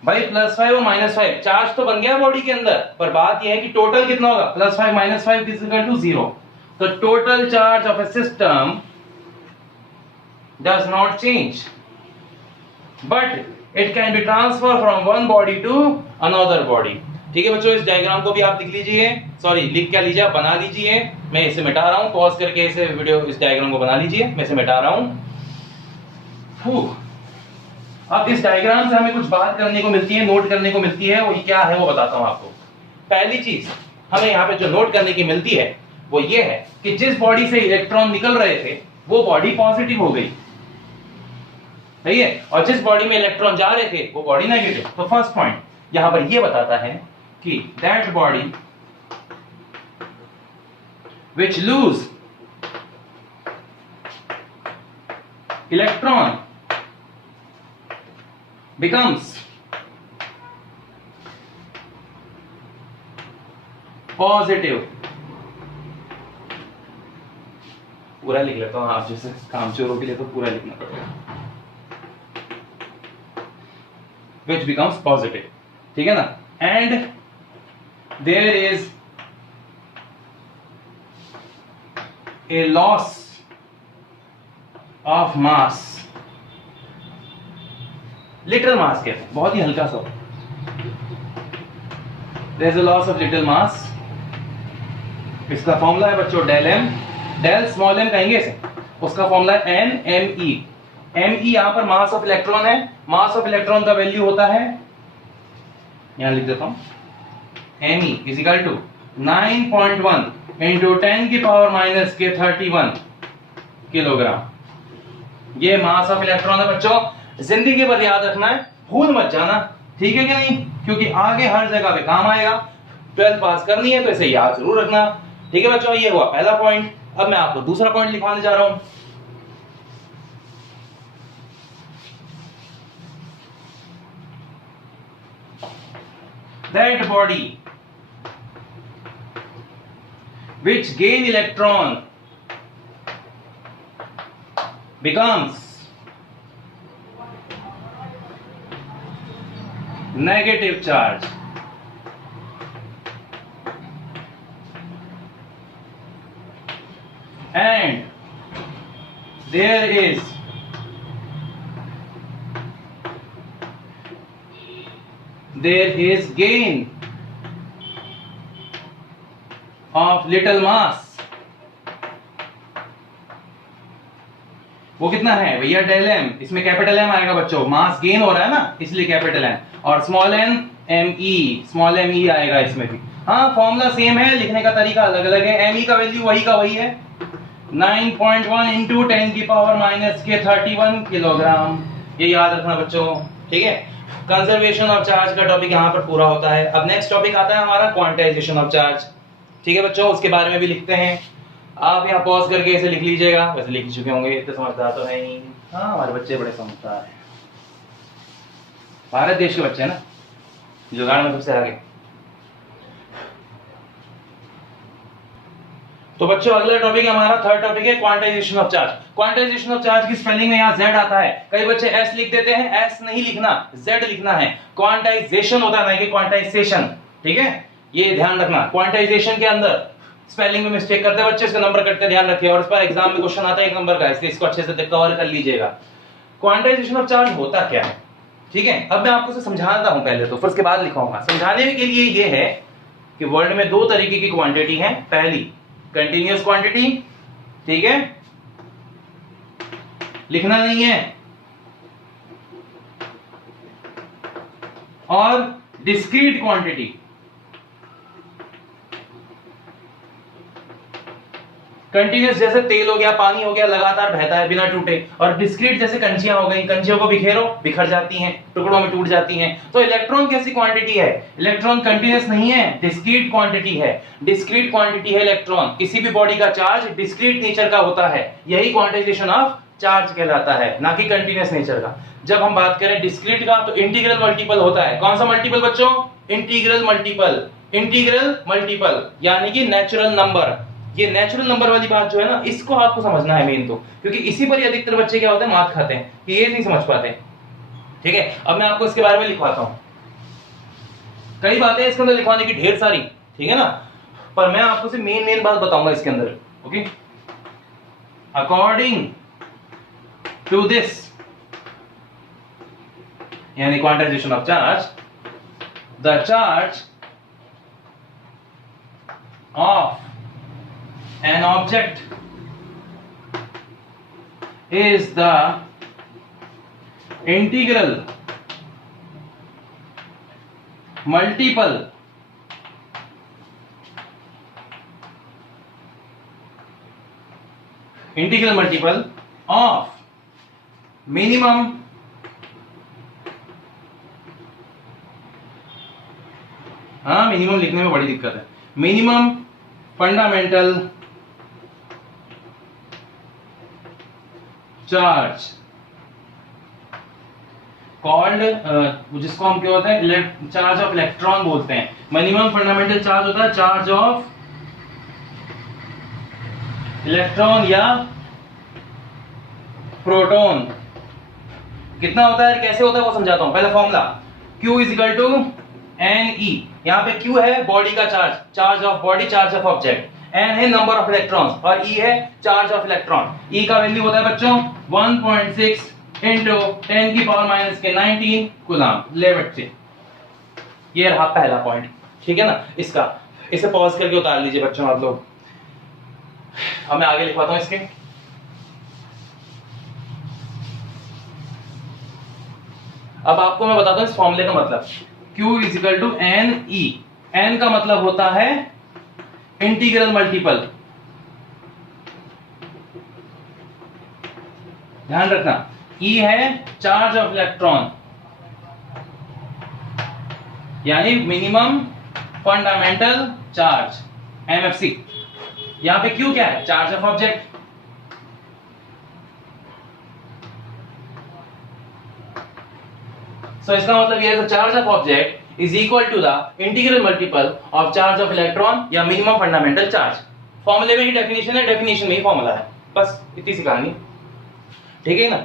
भाई +5 और -5 चार्ज तो बन गया बॉडी के अंदर, पर बात यह है कि टोटल कितना होगा? +5 -5 इज इक्वल टू 0। तो total charge of a system does not change, but it can be transfer from one body to another body. ठीक है बच्चों, इस डायग्राम को भी आप लिख लीजिए, सॉरी लिख क्या लीजिए, आप बना लीजिए। मैं इसे मिटा रहा हूं, पॉज करके इसे वीडियो, इस डायग्राम को बना लीजिए। मैं इसे मिटा रहा हूं। अब इस डायग्राम से हमें कुछ बात करने को मिलती है, नोट करने को मिलती है। वो क्या है वो बताता हूं आपको। पहली चीज हमें यहाँ पे जो नोट करने की मिलती है वो ये है कि जिस बॉडी से इलेक्ट्रॉन निकल रहे थे वो बॉडी पॉजिटिव हो गई, सही है, और जिस बॉडी में इलेक्ट्रॉन जा रहे थे वो बॉडी नेगेटिव। तो फर्स्ट पॉइंट यहां पर ये बताता है कि that body which lose electron becomes positive। पूरा लिख लेता हूं, आप जैसे कामचोरों के लिए तो पूरा लिखना पड़ेगा। which becomes positive, ठीक है ना। and there is a loss of mass, little mass कहते हैं, बहुत ही हल्का सा। there is a loss of little mass। इसका फॉर्मूला है बच्चों del M, del small M कहेंगे इसे, उसका फॉर्मूला है N M E. M E यहां पर मास ऑफ इलेक्ट्रॉन है, मास ऑफ इलेक्ट्रॉन का वैल्यू होता है, यहां लिख देता हूं, M E is equal to 9.1 into 10 की पावर माइनस के 31 किलोग्राम। ये मास ऑफ इलेक्ट्रॉन है बच्चों, जिंदगी भर याद रखना है, भूल मत जाना, ठीक है कि नहीं, क्योंकि आगे हर जगह पे काम आएगा। 12th पास करनी है तो इसे याद जरूर रखना, ठीक है बच्चों। ये हुआ पहला पॉइंट। अब मैं आपको दूसरा पॉइंट लिखवाने जा रहा हूं। that body which gain electron becomes negative charge, and there is gain of little mass, वो कितना है भैया डेल एम, इसमें कैपिटल एम आएगा बच्चों, मास गेन हो रहा है ना इसलिए कैपिटल एम, और small N M E, small M E आएगा इसमें भी। हाँ फॉर्मूला सेम है, लिखने का तरीका अलग अलग है। एम ई का वैल्यू वही का वही है 9.1 इंटू 10 की पावर माइनस के 31 किलोग्राम, ये याद रखना बच्चों, ठीक है। कंजर्वेशन ऑफ चार्ज का टॉपिक यहाँ पर पूरा होता है। अब नेक्स्ट टॉपिक आता है हमारा क्वांटाइजेशन ऑफ चार्ज, ठीक है बच्चों, उसके बारे में भी लिखते हैं। आप यहाँ पॉज करके इसे लिख लीजिएगा, वैसे लिख चुके होंगे, इतने समझदार तो है ही। हाँ हमारे बच्चे बड़े समझदार हैं, भारत देश के बच्चे हैं ना, जुगाड़ में सबसे आगे। तो बच्चों अगला टॉपिक हमारा थर्ड टॉपिक है quantization of charge. Quantization of charge की स्पेलिंग में यहाँ जेड आता है, कई बच्चे एस लिख देते हैं, एस नहीं लिखना, जेड लिखना है। क्वांटाइजेशन होता है ना कि क्वांटाइजेशन, ठीक है, ये ध्यान रखना। क्वांटाइजेशन के अंदर स्पेलिंग में मिस्टेक करते हैं बच्चे, इसका नंबर कटते ध्यान रखिए, और इस पर एग्जाम में क्वेश्चन आता है 1 नंबर का, इसलिए इसको अच्छे से कवर कर लीजिएगा। क्वांटाइजेशन ऑफ चार्ज होता क्या है, ठीक है। अब मैं आपको समझाता हूं पहले तो, फिर उसके बाद लिखाऊंगा। समझाने के लिए ये है कि वर्ल्ड में 2 तरीके की क्वांटिटी है। पहली कंटिन्यूअस क्वांटिटी, ठीक है, लिखना नहीं है, और डिस्क्रीट क्वांटिटी। कंटिन्यूअस जैसे तेल हो गया, पानी हो गया, लगातार बहता है बिना टूटे, और डिस्क्रीट जैसे कंचियां हो गई, कंचियों को बिखेरो, बिखर जाती हैं, टुकड़ों में टूट जाती हैं। तो इलेक्ट्रॉन कैसी क्वांटिटी है, इलेक्ट्रॉन कंटिन्यूअस नहीं है, डिस्क्रीट क्वांटिटी है। डिस्क्रीट क्वांटिटी है इलेक्ट्रॉन, किसी भी बॉडी का चार्ज डिस्क्रीट नेचर का होता है, यही क्वांटाइजेशन ऑफ चार्ज कहलाता है, ना कि कंटिन्यूअस नेचर का। जब हम बात करें डिस्क्रीट का तो इंटीग्रल मल्टीपल होता है। कौन सा मल्टीपल बच्चों, इंटीग्रल मल्टीपल, इंटीग्रल मल्टीपल यानी कि नेचुरल नंबर। ये नेचुरल नंबर वाली बात जो है ना, इसको आपको समझना है मेन तो, क्योंकि इसी पर ही अधिकतर बच्चे क्या होते हैं, मात खाते हैं कि ये नहीं समझ पाते, ठीक है। अब मैं आपको इसके बारे में लिखवाता हूं, कई बातें इसके अंदर लिखवाने की ढेर सारी, ठीक है ना, पर मैं आपको सिर्फ मेन बात बताऊंगा इसके अंदर, ओके। अकॉर्डिंग टू दिस यानी quantization of charge, the charge of an object is the integral multiple of minimum minimum लिखने में बड़ी दिक्कत है, मिनिमम फंडामेंटल चार्ज कॉल्ड, जिसको हम क्या होता है, चार्ज ऑफ इलेक्ट्रॉन बोलते हैं। मिनिमम फंडामेंटल चार्ज होता है चार्ज ऑफ इलेक्ट्रॉन या प्रोटॉन। कितना होता है, कैसे होता है वो समझाता हूं। पहले formula Q is equal to N E, यहां पे Q है बॉडी का charge, charge of body, charge of object, n है नंबर ऑफ इलेक्ट्रॉन्स, और E है चार्ज ऑफ इलेक्ट्रॉन। E का वैल्यू होता है बच्चों 1.6 इंटू 10 की पावर माइनस के 19 कूलम। ले बच्चे, ये रहा पहला पॉइंट, ठीक है ना। इसका इसे पॉज करके उतार लीजिए बच्चों आप लोग। अब मैं आगे लिखवाता हूं इसके। अब आपको मैं बताता हूं इस फॉर्मूले का मतलब। Q is equal to N E, N का मतलब होता है इंटीग्रल मल्टीपल, ध्यान रखना। E है चार्ज ऑफ इलेक्ट्रॉन यानी मिनिमम फंडामेंटल चार्ज, MFC। यहां पे Q क्या है, चार्ज ऑफ ऑब्जेक्ट। सो इसका मतलब ये है charge of object is equal to the integral multiple of charge of electron या minimum fundamental charge। फॉर्मूले में ही डेफिनेशन है, डेफिनेशन में ही फॉर्मूला है, बस इतनी सी कहानी, ठीक है ना।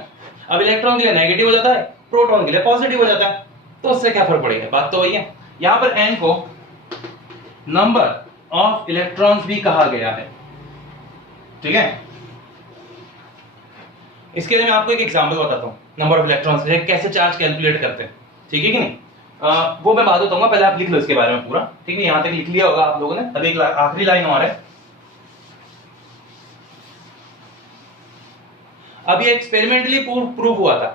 अब इलेक्ट्रॉन के लिए नेगेटिव हो जाता है, प्रोटॉन के लिए पॉजिटिव हो जाता है, तो उससे क्या फर्क पड़ेगा, बात तो वही है। यहां पर n को नंबर ऑफ इलेक्ट्रॉन्स भी कहा गया है, ठीक है। इसके लिए मैं आपको एक एग्जांपल बताता हूं, नंबर ऑफ इलेक्ट्रॉन्स कैसे चार्ज कैलकुलेट करते हैं, ठीक है कि नहीं। वो मैं बात बताऊंगा, पहले आप लिख लो इसके बारे में पूरा, ठीक है। यहां तक लिख लिया होगा आप लोगों ने, अभी एक आखिरी लाइन और है। अब ये एक्सपेरिमेंटली प्रूव हुआ था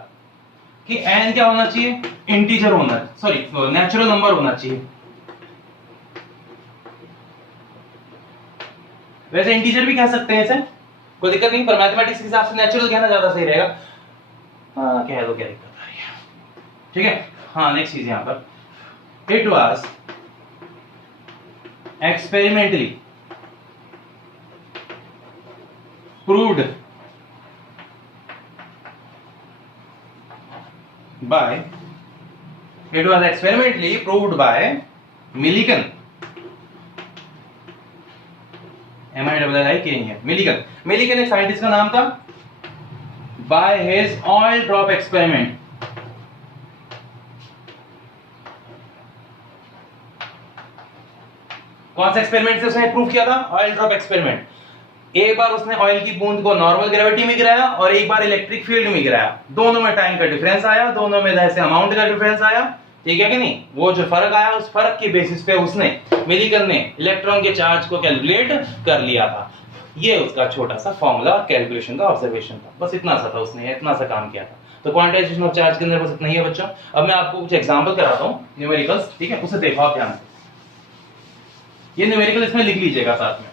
कि n क्या होना चाहिए, इंटीजर होना, सॉरी नेचुरल नंबर होना चाहिए। वैसे इंटीजर भी कह सकते हैं इसे, कोई दिक्कत नहीं, पर मैथमेटिक्स के हिसाब से नेचुरल कहना ज्यादा सही रहेगा। हाँ कह दो, क्या दिक्कत आ रही है, ठीक है। हाँ नेक्स्ट चीज यहां पर, it was experimentally proved by it was experimentally proved by Millikan, Millikan। Millikan एक साइंटिस्ट का नाम था, by his oil drop experiment। कौन सा एक्सपेरिमेंट से उसने प्रूव किया था, ऑयल ड्रॉप एक्सपेरिमेंट। एक बार उसने ऑयल की बूंद को नॉर्मल ग्रेविटी में गिराया और एक बार इलेक्ट्रिक फील्ड में गिराया, दोनों में टाइम का डिफरेंस आया, दोनों में ऐसे अमाउंट का डिफरेंस आया, ठीक है कि नहीं। वो जो फर्क आया उस फर्क के बेसिस पे उसने, मिलिकन ने इलेक्ट्रॉन के चार्ज को कैलकुलेट कर लिया था। ये उसका छोटा सा फॉर्मूला और कैलकुलेशन का ऑब्जर्वेशन था, बस इतना सा था, उसने इतना सा काम किया था। तो क्वांटाइजेशन ऑफ चार्ज के अंदर बस इतना ही है बच्चों। अब मैं आपको कुछ एग्जांपल कराता हूं न्यूमेरिकल्स, ठीक है, उसे देखो आप ध्यान से। ये न्यूमेरिकल इसमें लिख लीजिएगा साथ में,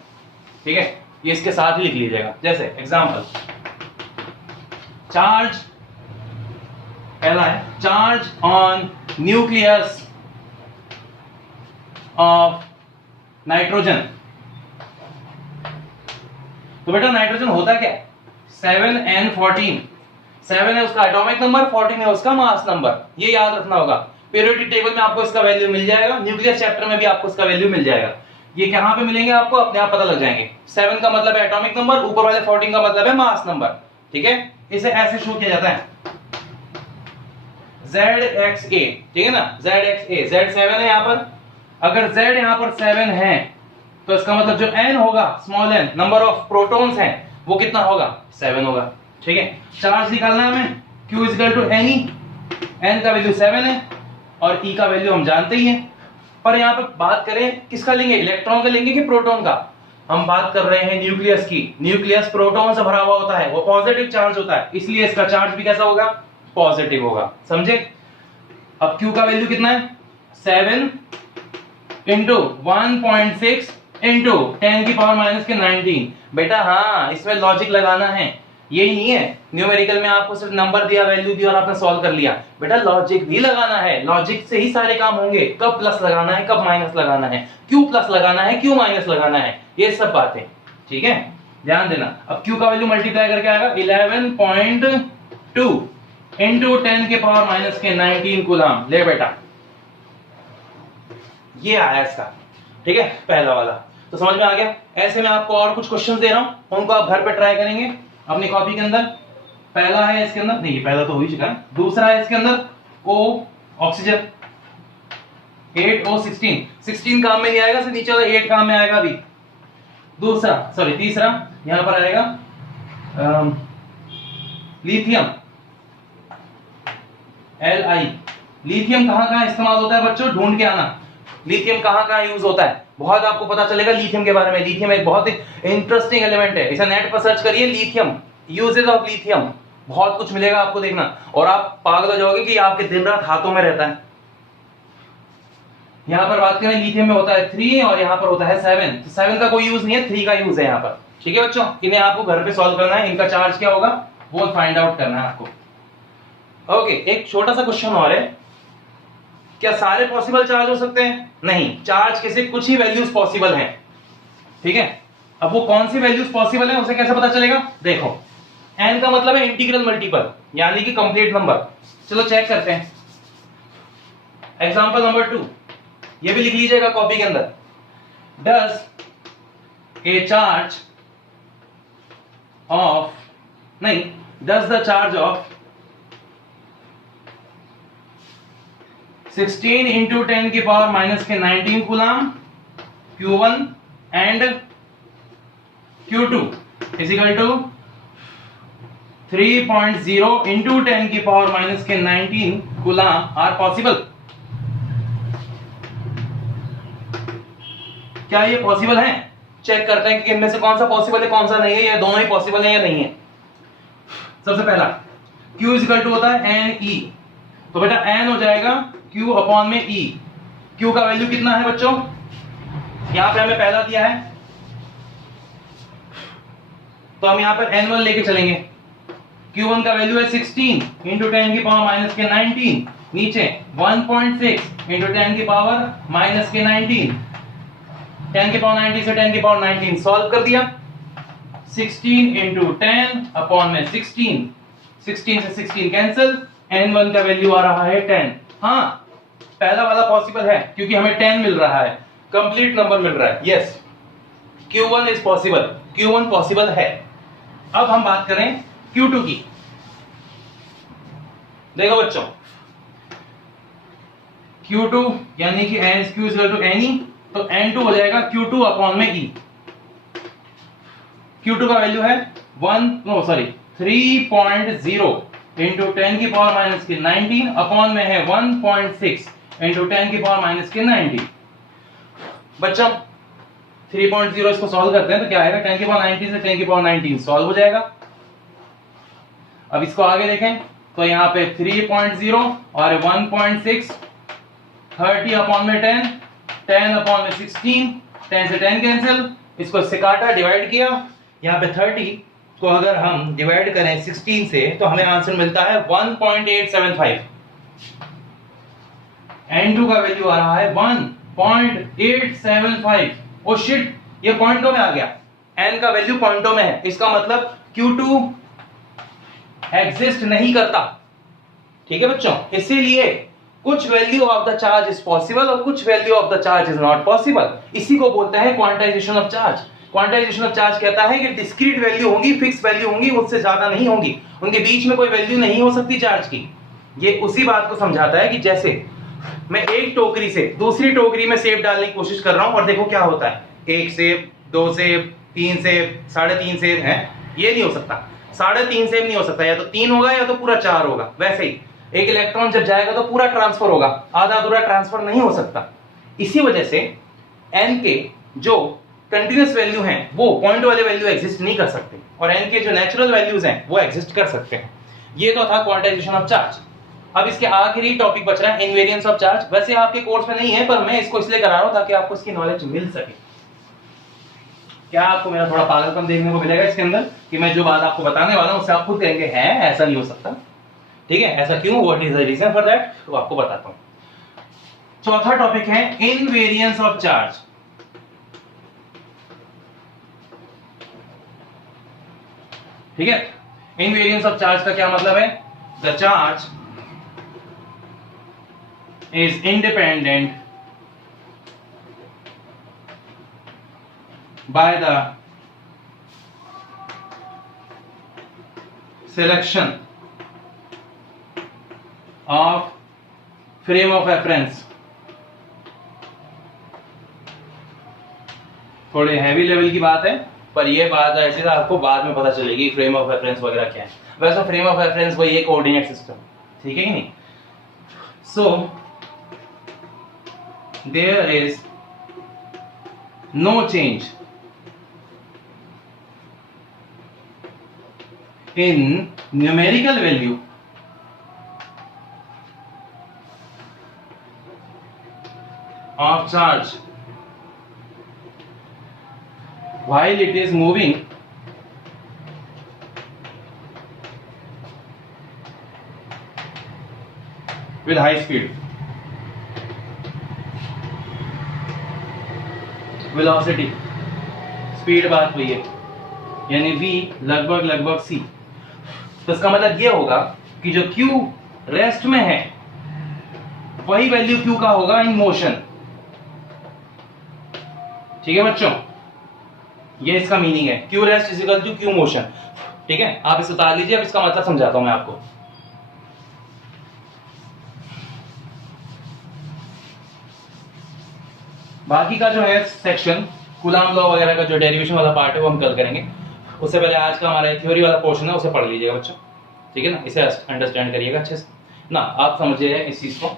ठीक है, ये इसके साथ ही लिख लीजिएगा। जैसे एग्जांपल, चार्ज, पहला है charge on nucleus of nitrogen. तो बेटा नाइट्रोजन होता क्या, 7n14, 7 है उसका एटॉमिक नंबर, 14 है उसका मास नंबर, ये याद रखना होगा। पीरियोडिक टेबल में आपको इसका वैल्यू मिल जाएगा, न्यूक्लियस चैप्टर में भी आपको इसका वैल्यू मिल जाएगा। ये कहां पे मिलेंगे आपको, अपने आप पता लग जाएंगे। 7 का मतलब है एटॉमिक नंबर, ऊपर वाले 14 का मतलब है मास नंबर, ठीक है। इसे ऐसे शो किया जाता है ZXA, ठीक है ना, ZXA, Z7 है यहां पर। अगर Z यहां पर 7 है तो इसका मतलब जो n होगा, small n, number of protons हैं, वो कितना होगा, 7 होगा, ठीक है। चार्ज निकालना है हमें, Q is equal to Ne, n का वैल्यू 7 है और E का वैल्यू हम जानते ही हैं। पर यहाँ पे बात करें किसका लेंगे, इलेक्ट्रॉन का लेंगे कि प्रोटॉन का। हम बात कर रहे हैं न्यूक्लियस की। न्यूक्लियस प्रोटॉन से भरा हुआ होता है, वो पॉजिटिव चार्ज होता है, इसलिए इसका चार्ज भी कैसा होगा, पॉजिटिव होगा, समझे। अब Q का वैल्यू कितना है, 7 इंटू 1.6 इंटू 10 की पावर माइनस के 19। बेटा हाँ, इसमें लॉजिक लगाना है, ये नहीं है न्यूमेरिकल में आपको सिर्फ नंबर दिया, वैल्यू दी और आपने सॉल्व कर लिया। बेटा लॉजिक भी लगाना है, लॉजिक से ही सारे काम होंगे। कब प्लस लगाना है, कब माइनस लगाना है, क्यों प्लस लगाना है, क्यों माइनस लगाना है, ये सब बातें, ठीक है, ध्यान देना। अब Q का वैल्यू मल्टीप्लाई करके आएगा 11.2 इंटू 10 के पावर माइनस के 19 कूलम। ले बेटा, ये आया इसका, ठीक है, पहला वाला। तो समझ में आ गया। ऐसे में आपको और कुछ क्वेश्चंस दे रहा हूं, उनको आप घर पे ट्राई करेंगे अपनी कॉपी के अंदर। पहला है इसके अंदर, नहीं पहला तो हो ही चुका है, दूसरा है इसके अंदर O ऑक्सीजन, 8O16, 16 काम में नहीं आएगा, सिर्फ नीचे वाला 8 काम में आएगा अभी। दूसरा सॉरी तीसरा यहां पर आएगा लिथियम, Li। लिथियम कहां कहां इस्तेमाल होता है बच्चों, ढूंढ के आना, लिथियम कहां कहां यूज होता है, बहुत आपको पता चलेगा लिथियम के बारे में। लिथियम एक बहुत ही इंटरेस्टिंग एलिमेंट है, इसे नेट पर सर्च करिए, लिथियम, यूजेस ऑफ लिथियम, बहुत कुछ मिलेगा आपको देखना, और आप पागल हो जाओगे कि आपके दिन रात हाथों में रहता है। यहां पर बात करें लिथियम में होता है 3 और यहां पर होता है 7, तो 7 का कोई यूज नहीं है, 3 का यूज है यहां पर, ठीक है बच्चों। इन्हें आपको घर पे सॉल्व करना है, इनका चार्ज क्या होगा वो फाइंड आउट करना है आपको। ओके, एक छोटा सा क्वेश्चन और है, क्या सारे पॉसिबल चार्ज हो सकते हैं, नहीं, चार्ज के से कुछ ही वैल्यूज पॉसिबल हैं, ठीक है। अब वो कौन सी वैल्यूज पॉसिबल है उसे कैसे पता चलेगा, देखो n का मतलब है इंटीग्रल मल्टीपल, यानी कि कंप्लीट नंबर। चलो चेक करते हैं, एग्जांपल नंबर 2, ये भी लिख लीजिएगा कॉपी के अंदर। does the charge of 16 into 10 की पावर माइनस के 19 coulomb Q1 and Q2 is equal to 3.0 into 10 की पावर माइनस के 19 कूलम आर पॉसिबल। क्या ये पॉसिबल है, चेक करते हैं कि इनमें से कौन सा पॉसिबल है कौन सा नहीं है, या दोनों ही पॉसिबल है या नहीं है। सबसे पहला Q इज इक्वल टू होता है एन ई, तो बेटा एन हो जाएगा Q अपॉन में E। Q का वैल्यू कितना है बच्चों, यहां पे हमें पहला दिया है तो हम यहां पर N1 लेके चलेंगे। Q1 का वैल्यू है 16 इंटू 10 की पावर माइनस के 19, नीचे 1.6 इंटू 10 की पावर माइनस के 19, 10 की पावर 90 से 10 की पावर 19 सॉल्व कर दिया। 16 इंटू 10 अपॉन में 16, 16 से 16 कैंसिल, N1 का वैल्यू आ रहा है 10। हाँ पहला वाला पॉसिबल है क्योंकि हमें 10 मिल रहा है, कंप्लीट नंबर मिल रहा है। Yes Q1 is possible, Q1 possible है। अब हम बात करें Q2 की। देखो बच्चों Q2 यानी कि Q is equal to NE, तो N2 हो जाएगा Q2 अपॉन में E। Q2 का वैल्यू है 3.0 इंटू 10 की पावर माइनस की 19 अपॉन में है 1.6 इंटू 10 की पावर माइनस की 90। बच्चों 3.0 इसको सॉल्व करते हैं तो क्या आएगा, 10 की पावर 90 से 10 की पावर 19 सॉल्व हो जाएगा। अब इसको आगे देखें तो यहाँ पे 3.0 और 1.6, 30 अपॉन में 10, 10 अपॉन में 16, 10 से 10 कैंसिल, इसको इससे काटा डिवाइड किया। यहाँ पे 30 को अगर हम डिवाइड करें 16 से तो हमें आंसर मिलता है 1.875। N2 का वैल्यू आ रहा है 1.875। ओ शिट, ये पॉइंटों में आ गया, n का वैल्यू पॉइंटों में है, इसका मतलब Q2 एग्जिस्ट नहीं करता। ठीक है बच्चों, इसीलिए कुछ value of the charge is possible और कुछ value of the charge is not possible. इसी को बोलते हैं quantization of charge. Quantization of charge कहता है कि डिस्क्रीट वैल्यू होंगी, फिक्स वैल्यू होंगी, उससे ज्यादा नहीं होंगी, उनके बीच में कोई वैल्यू नहीं हो सकती चार्ज की। ये उसी बात को समझाता है कि जैसे मैं एक टोकरी से दूसरी टोकरी में सेब डालने की कोशिश कर रहा हूं और देखो क्या होता है, 1 सेब, 2 सेब, 3 सेब, 3.5 सेब है, ये नहीं हो सकता। 3.5 सेब नहीं हो सकता, या तो 3 होगा या तो पूरा 4 होगा। वैसे ही एक इलेक्ट्रॉन जब जाएगा तो पूरा ट्रांसफर होगा, आधा अधूरा ट्रांसफर नहीं हो सकता। इसी वजह से n के जो कंटीन्यूअस वैल्यू हैं वो पॉइंट वाले वैल्यू एग्जिस्ट नहीं कर सकते, और n के जो नेचुरल वैल्यूज हैं वो एग्जिस्ट कर सकते हैं। ये तो था क्वांटाइजेशन ऑफ चार्ज। अब इसके आखिरी टॉपिक बच रहा है इनवेरियंस ऑफ चार्ज। वैसे आपके कोर्स में नहीं है पर मैं इसको इसलिए करा रहा हूं ताकि आपको इसकी नॉलेज मिल सके। क्या आपको मेरा थोड़ा पागलपन देखने को मिलेगा इसके अंदर कि मैं जो बात आपको बताने वाला हूं उससे आप खुद कहेंगे है ऐसा नहीं हो सकता। ठीक है, ऐसा क्यों, what is the reason for that, तो आपको बताता हूं। चौथा टॉपिक है इनवेरियंस ऑफ चार्ज। ठीक है, इनवेरियंस ऑफ चार्ज का क्या मतलब है, the charge is independent by the selection of frame of reference। थोड़े हैवी लेवल की बात है पर यह बात ऐसे तो आपको बाद में पता चलेगी फ्रेम ऑफ रेफरेंस वगैरह क्या है। वैसे फ्रेम ऑफ रेफरेंस वही है कोऑर्डिनेट सिस्टम, ठीक है कि नहीं। So there is no change in numerical value of charge while it is moving with high speed। velocity speed बात हुई है, यानी v लगभग c। तो इसका मतलब यह होगा कि जो q रेस्ट में है वही वैल्यू q का होगा इन मोशन। ठीक है बच्चों, ये इसका मीनिंग है, q rest is equal to q motion. ठीक है, आप इसे उतार लीजिए, अब इसका मतलब समझाता हूं मैं आपको। बाकी का जो है सेक्शन कूलाम लॉ वगैरह का जो डेरिवेशन वाला पार्ट है वो हम कल करेंगे। उससे पहले आज का हमारा थ्योरी वाला पोर्शन है उसे पढ़ लीजिएगा बच्चों, ठीक है ना। इसे अंडरस्टैंड करिएगा अच्छे से ना, आप समझिए इस चीज को।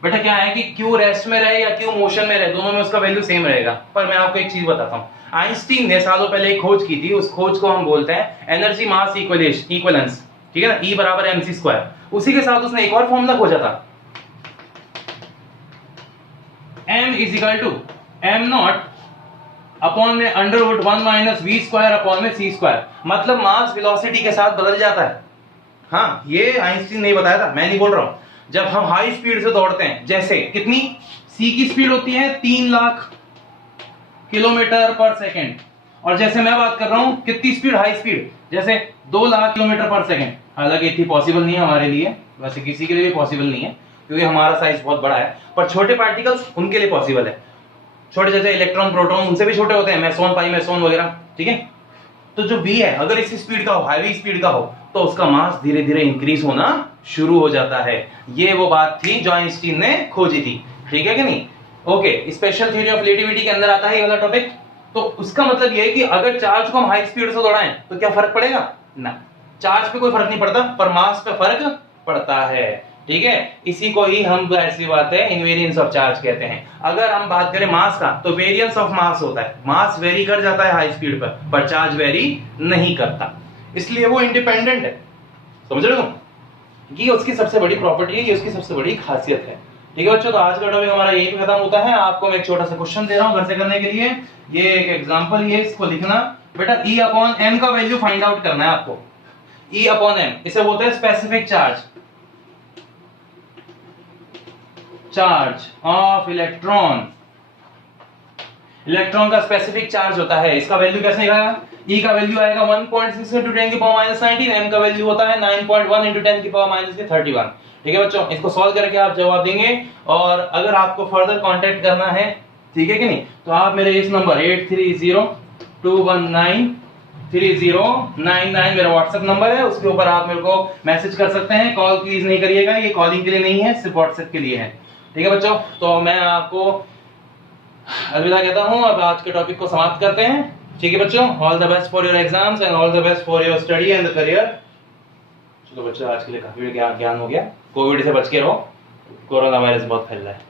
बेटा क्या है कि क्यू रेस्ट में रहे या क्यू मोशन में रहे, दोनों में उसका वैल्यू सेम रहेगा। पर मैं आपको एक चीज बताता हूँ, आइंस्टीन ने सालों पहले एक खोज की थी, उस खोज को हम बोलते हैं एनर्जी मास इक्विवेलेंस, ठीक है ना, E बराबर mc स्क्वायर। उसी के साथ उसने एक और फॉर्मूला खोजा था, m is equal to m not upon में under root 1 minus v square upon में c स्क्वायर, मतलब मास वेलोसिटी के साथ बदल जाता है। हाँ, ये आइंस्टीन ने बताया था, मैं नहीं बोल रहा हूं। जब हम हाई स्पीड से दौड़ते हैं, जैसे कितनी c की स्पीड होती है 3 लाख किलोमीटर पर सेकेंड, और जैसे मैं बात कर रहा हूं कितनी स्पीड, हाई स्पीड, जैसे 2 लाख किलोमीटर पर सेकेंड। हालांकि इतनी पॉसिबल नहीं है हमारे लिए, वैसे किसी के लिए भी पॉसिबल नहीं है क्योंकि हमारा साइज बहुत बड़ा है, पर छोटे पार्टिकल्स उनके लिए पॉसिबल है। छोटे जैसे इलेक्ट्रॉन, प्रोटॉन, उनसे भी छोटे होते हैं, मेसोन, पाई मेसोन वगैरह, ठीक है। तो जो v है अगर इसी स्पीड का हो, हाई स्पीड का हो, तो उसका मास धीरे धीरे इंक्रीज होना शुरू हो जाता है। ये वो बात थी जो आइंस्टीन ने खोजी थी, ठीक है कि नहीं। Okay, special theory of relativity के अंदर आता है ये वाला टॉपिक। तो उसका मतलब ये है कि अगर चार्ज को हम हाई स्पीड से दौड़ाएं तो क्या फर्क पड़ेगा ना, चार्ज पे कोई फर्क नहीं पड़ता, पर मास पे फर्क पड़ता है, ठीक है। इसी को ही हम ऐसी बात है इनवेरियंस ऑफ चार्ज कहते हैं। अगर हम बात करें मास का, तो वेरिएंस ऑफ मास होता है, मास वेरी कर जाता है हाई स्पीड पर चार्ज वेरी नहीं करता, इसलिए वो इंडिपेंडेंट है। समझ रहे हो, ये उसकी सबसे बड़ी प्रॉपर्टी है, ये उसकी सबसे बड़ी खासियत है, ठीक है बच्चों। तो आज का टॉपिक हमारा यही खत्म होता है। आपको मैं एक छोटा सा क्वेश्चन दे रहा हूं घर से करने के लिए, ये एक एग्जांपल, ये इसको लिखना बेटा, E अपॉन m का वैल्यू फाइंड आउट करना है आपको। E अपॉन m, इसे बोलते हैं specific charge, charge of electron. Electron का स्पेसिफिक चार्ज होता है, इसका वैल्यू कैसे आएगा, E का वैल्यू आएगा 1.6 into 10 की पावर -19, m का वैल्यू होता है 9.1 into 10 की पावर -31, ठीक है बच्चों। इसको सॉल्व करके आप जवाब देंगे, और अगर आपको फर्दर कांटेक्ट करना है, ठीक है कि नहीं, तो आप मेरे इस नंबर 8302193099 मेरा व्हाट्सएप नंबर है, उसके ऊपर आप मेरे को मैसेज कर सकते हैं। कॉल प्लीज नहीं करिएगा, ये कॉलिंग के लिए नहीं है, सिर्फ व्हाट्सएप के लिए है, ठीक है बच्चों। तो मैं आपको अलविदा कहता हूं, अब आज के टॉपिक को समाप्त करते हैं, ठीक है बच्चों। All the best for your exams and all the best for your study and the career. चलो बच्चों, आज के लिए काफी ज्ञान हो गया। कोविड से बच के रहो, कोरोना वायरस बहुत फैल रहा है।